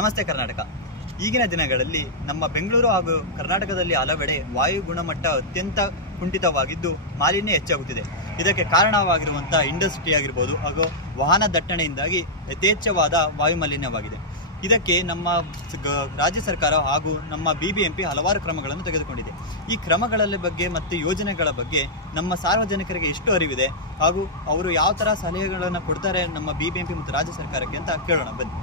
ನಮಸ್ತೆ ಕರ್ನಾಟಕ. ಈಗಿನ ದಿನಗಳಲ್ಲಿ ನಮ್ಮ ಬೆಂಗಳೂರು ಹಾಗೂ ಕರ್ನಾಟಕದಲ್ಲಿ ಹಲವೆಡೆ ವಾಯು ಗುಣಮಟ್ಟ ಅತ್ಯಂತ ಕುಂಠಿತವಾಗಿದ್ದು ಮಾಲಿನ್ಯ ಹೆಚ್ಚಾಗುತ್ತಿದೆ. ಇದಕ್ಕೆ ಕಾರಣವಾಗಿರುವಂಥ ಇಂಡಸ್ಟ್ರಿ ಆಗಿರ್ಬೋದು ಹಾಗೂ ವಾಹನ ದಟ್ಟಣೆಯಿಂದಾಗಿ ಯಥೇಚ್ಛವಾದ ವಾಯು ಮಾಲಿನ್ಯವಾಗಿದೆ. ಇದಕ್ಕೆ ನಮ್ಮ ರಾಜ್ಯ ಸರ್ಕಾರ ಹಾಗೂ ನಮ್ಮ BBMP ಹಲವಾರು ಕ್ರಮಗಳನ್ನು ತೆಗೆದುಕೊಂಡಿದೆ. ಈ ಕ್ರಮಗಳ ಬಗ್ಗೆ ಮತ್ತು ಯೋಜನೆಗಳ ಬಗ್ಗೆ ನಮ್ಮ ಸಾರ್ವಜನಿಕರಿಗೆ ಎಷ್ಟು ಅರಿವಿದೆ ಹಾಗೂ ಅವರು ಯಾವ ಥರ ಸಲಹೆಗಳನ್ನು ಕೊಡ್ತಾರೆ ನಮ್ಮ BBMP ಮತ್ತು ರಾಜ್ಯ ಸರ್ಕಾರಕ್ಕೆ ಅಂತ ಕೇಳೋಣ ಬನ್ನಿ.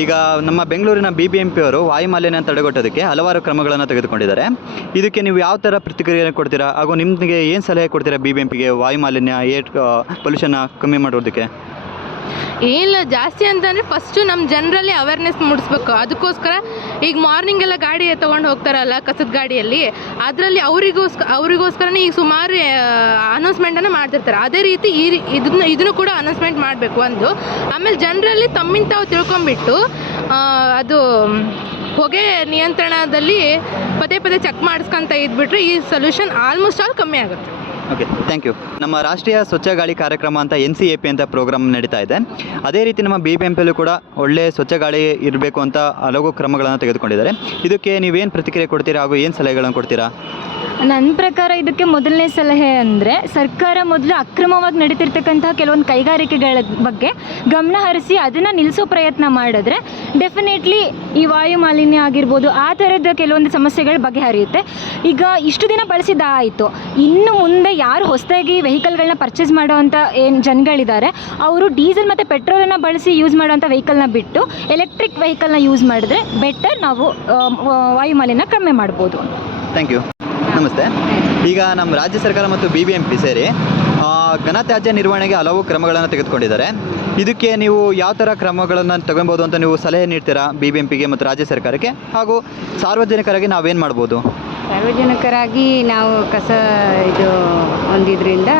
ಈಗ ನಮ್ಮ ಬೆಂಗಳೂರಿನ BBMP ಅವರು ವಾಯು ಮಾಲಿನ್ಯ ತಡೆಗಟ್ಟೋದಕ್ಕೆ ಹಲವಾರು ಕ್ರಮಗಳನ್ನು ತೆಗೆದುಕೊಂಡಿದ್ದಾರೆ. ಇದಕ್ಕೆ ನೀವು ಯಾವ ಥರ ಪ್ರತಿಕ್ರಿಯೆ ಕೊಡ್ತೀರಾ ಹಾಗೂ ನಿಮಗೆ ಏನು ಸಲಹೆ ಕೊಡ್ತೀರಾ BBMPಗೆ ವಾಯು ಮಾಲಿನ್ಯ ಪೊಲ್ಯೂಷನ್ನ ಕಮ್ಮಿ ಮಾಡೋದಕ್ಕೆ? ಏನಿಲ್ಲ ಜಾಸ್ತಿ ಅಂತಂದರೆ ಫಸ್ಟು ನಮ್ಮ ಜನರಲ್ಲಿ ಅವೇರ್ನೆಸ್ ಮೂಡಿಸ್ಬೇಕು. ಅದಕ್ಕೋಸ್ಕರ ಈಗ ಮಾರ್ನಿಂಗ್ ಎಲ್ಲ ಗಾಡಿ ತೊಗೊಂಡು ಹೋಗ್ತಾರಲ್ಲ ಕಸದ ಗಾಡಿಯಲ್ಲಿ, ಅದರಲ್ಲಿ ಅವರಿಗೋಸ್ಕರನೇ ಈಗ ಸುಮಾರು ಅನೌನ್ಸ್ಮೆಂಟನ್ನು ಮಾಡ್ತಿರ್ತಾರೆ. ಅದೇ ರೀತಿ ಇದನ್ನು ಕೂಡ ಅನೌನ್ಸ್ಮೆಂಟ್ ಮಾಡಬೇಕು ಒಂದು. ಆಮೇಲೆ ಜನರಲ್ಲಿ ತಮ್ಮಿಂದ ತಾವು ತಿಳ್ಕೊಂಬಿಟ್ಟು ಅದು ಹೊಗೆ ನಿಯಂತ್ರಣದಲ್ಲಿ ಪದೇ ಪದೇ ಚೆಕ್ ಮಾಡಿಸ್ಕೊಂತ ಇದ್ಬಿಟ್ರೆ ಈ ಸೊಲ್ಯೂಷನ್ ಆಲ್ಮೋಸ್ಟ್ ಆಲ್ ಕಮ್ಮಿ ಆಗುತ್ತೆ. Okay, thank you. ನಮ್ಮ ರಾಷ್ಟ್ರೀಯ ಸ್ವಚ್ಛ ಗಾಳಿ ಕಾರ್ಯಕ್ರಮ ಅಂತ NCAP ಅಂತ ಪ್ರೋಗ್ರಾಮ್ ನಡೀತಾ ಇದೆ. ಅದೇ ರೀತಿ ನಮ್ಮ BBMPಯಲ್ಲೂ ಕೂಡ ಒಳ್ಳೆ ಸ್ವಚ್ಛ ಗಾಳಿ ಇರಬೇಕು ಅಂತ ಹಲವು ಕ್ರಮಗಳನ್ನು ತೆಗೆದುಕೊಂಡಿದ್ದಾರೆ. ಇದಕ್ಕೆ ನೀವೇನು ಪ್ರತಿಕ್ರಿಯೆ ಕೊಡ್ತೀರಾ ಹಾಗೂ ಏನು ಸಲಹೆಗಳನ್ನು ಕೊಡ್ತೀರಾ? ನನ್ನ ಪ್ರಕಾರ ಇದಕ್ಕೆ ಮೊದಲನೇ ಸಲಹೆ ಅಂದರೆ ಸರ್ಕಾರ ಮೊದಲು ಅಕ್ರಮವಾಗಿ ನಡೀತಿರ್ತಕ್ಕಂಥ ಕೆಲವೊಂದು ಕೈಗಾರಿಕೆಗಳ ಬಗ್ಗೆ ಗಮನ ಹರಿಸಿ ಅದನ್ನು ನಿಲ್ಲಿಸೋ ಪ್ರಯತ್ನ ಮಾಡಿದ್ರೆ ಡೆಫಿನೆಟ್ಲಿ ಈ ವಾಯು ಮಾಲಿನ್ಯ ಆಗಿರ್ಬೋದು ಆ ಥರದ ಕೆಲವೊಂದು ಸಮಸ್ಯೆಗಳು ಬಗೆಹರಿಯುತ್ತೆ. ಈಗ ಇಷ್ಟು ದಿನ ಬಳಸಿದ್ದಾಯಿತು, ಇನ್ನು ಮುಂದೆ ಯಾರು ಹೊಸದಾಗಿ ವೆಹಿಕಲ್ಗಳನ್ನ ಪರ್ಚೇಸ್ ಮಾಡೋವಂಥ ಏನು ಜನಗಳಿದ್ದಾರೆ ಅವರು ಡೀಸೆಲ್ ಮತ್ತು ಪೆಟ್ರೋಲನ್ನು ಬಳಸಿ ಯೂಸ್ ಮಾಡೋವಂಥ ವೆಹಿಕಲ್ನ ಬಿಟ್ಟು ಎಲೆಕ್ಟ್ರಿಕ್ ವೆಹಿಕಲ್ನ ಯೂಸ್ ಮಾಡಿದ್ರೆ ಬೆಟರ್, ನಾವು ವಾಯು ಮಾಲಿನ್ಯ ಕಡಿಮೆ ಮಾಡ್ಬೋದು. Thank you. ನಮಸ್ತೆ. ಈಗ ನಮ್ಮ ರಾಜ್ಯ ಸರ್ಕಾರ ಮತ್ತು BBMP ಸೇರಿ ಘನತ್ಯಾಜ್ಯ ನಿರ್ವಹಣೆಗೆ ಹಲವು ಕ್ರಮಗಳನ್ನು ತೆಗೆದುಕೊಂಡಿದ್ದಾರೆ. ಇದಕ್ಕೆ ನೀವು ಯಾವ ಥರ ಕ್ರಮಗಳನ್ನು ತಗೊಬೋದು ಅಂತ ನೀವು ಸಲಹೆ ನೀಡ್ತೀರಾ BBMPಗೆ ಮತ್ತು ರಾಜ್ಯ ಸರ್ಕಾರಕ್ಕೆ? ಹಾಗೂ ಸಾರ್ವಜನಿಕರಾಗಿ ನಾವೇನು ಮಾಡ್ಬೋದು? ಸಾರ್ವಜನಿಕರಾಗಿ ನಾವು ಕಸ ಒಂದಿದ್ರಿಂದ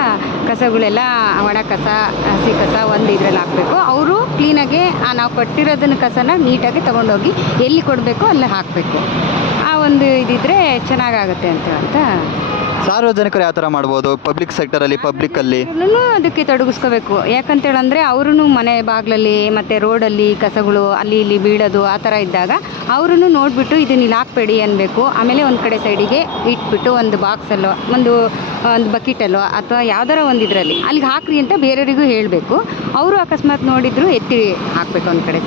ಕಸಗಳೆಲ್ಲ ಒಣ ಕಸ ಹಸಿ ಕಸ ಒಂದು ಇದ್ರಲ್ಲಿ ಹಾಕಬೇಕು. ಅವರು ಕ್ಲೀನಾಗಿ ನಾವು ಕೊಟ್ಟಿರೋದನ್ನ ಕಸನ ನೀಟಾಗಿ ತೊಗೊಂಡೋಗಿ ಎಲ್ಲಿ ಕೊಡಬೇಕು ಅಲ್ಲಿ ಹಾಕಬೇಕು. ಆ ಒಂದು ಇದಿದ್ರೆ ಚೆನ್ನಾಗಾಗುತ್ತೆ ಅಂತ ಸಾರ್ವಜನಿಕರು ಯಾವ ಥರ ಮಾಡ್ಬೋದು? ಪಬ್ಲಿಕ್ ಸೆಕ್ಟರಲ್ಲಿ ಪಬ್ಲಿಕ್ಕಲ್ಲಿ ಅದಕ್ಕೆ ತೊಡಗಿಸ್ಕೋಬೇಕು. ಯಾಕಂತೇಳಂದರೆ ಅವರು ಮನೆ ಬಾಗಿಲಲ್ಲಿ ಮತ್ತು ರೋಡಲ್ಲಿ ಕಸಗಳು ಅಲ್ಲಿ ಇಲ್ಲಿ ಬೀಳೋದು ಆ ಥರ ಇದ್ದಾಗ ಅವರು ನೋಡಿಬಿಟ್ಟು ಇದನ್ನ ಇಲ್ಲಿ ಹಾಕಬೇಡಿ ಅನ್ನಬೇಕು. ಆಮೇಲೆ ಒಂದು ಕಡೆ ಸೈಡಿಗೆ ಇಟ್ಬಿಟ್ಟು ಒಂದು ಬಾಕ್ಸಲ್ಲೋ ಒಂದು ಬಕೆಟಲ್ಲೋ ಅಥವಾ ಯಾವ್ದಾರ ಒಂದು ಇದರಲ್ಲಿ ಅಲ್ಲಿಗೆ ಹಾಕ್ರಿ ಅಂತ ಬೇರೆಯವರಿಗೂ ಹೇಳಬೇಕು. ಅವರು ಅಕಸ್ಮಾತ್ ನೋಡಿದ್ರು ಎತ್ತಿ ಹಾಕಬೇಕು ಒಂದು ಕಡೆ.